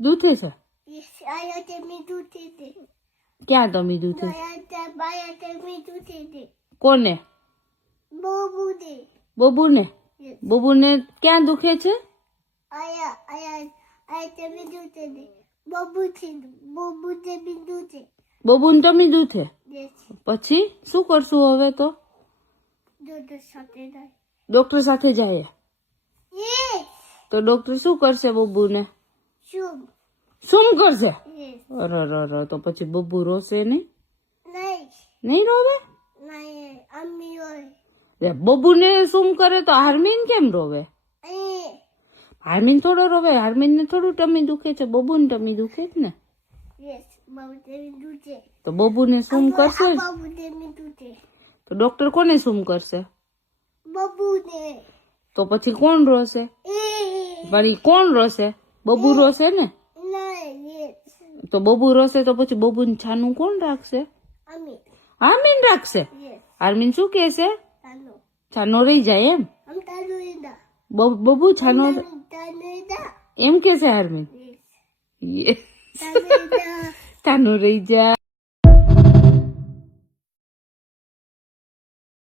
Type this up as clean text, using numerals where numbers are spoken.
દૂધે છે Yes, ayah temi dutede. ક્યાં તમે દૂધે Bayar temi dutede. કોને Bobu de. બબુને Yes. બબુને ક્યાં દુખે છે Ayah temi dutede. Bobu temi dute. બબુને તમે દૂધે Yes. પછી શું કરશું હવે તો Dudu Saturday. ડોક્ટર સાથે જાય Yes. તો ડોક્ટર શું કરશે બબુને Shum. શું કરશે Yes. અરે તો પછી બબુ રોશે નહીં Nice. નહીં રોવે Nice. Ami oi. લે, બબુને શું કરે તો હાર્મિન કેમ રોવે હાર્મિન થોડો રોવે હાર્મિન ને થોડું ટમી દુખે છે બબુને ટમી દુખે જ ને Yes. Babu temi dute. તો બબુને શું કરશે જ. Babu temi dute. તો ડોક્ટર કોને શું કરશે Babu de. તો પછી કોણ રોશે પણ ઈ કોણ રોશે બબુ રોશે ને Nice. Yes. તો બબુ રોશે તો પછી બબુને છાનું કોણ રાખશે Ami. હાર્મિન રાખશે Yes. હાર્મિન શું કહેશે Tano. છાનો રહી જાય એમ Am tanuida. બબુ છાનો Tanuida. એમ કહેશે હાર્મિન Yes. યે Tanuida. છાનો રહી જાય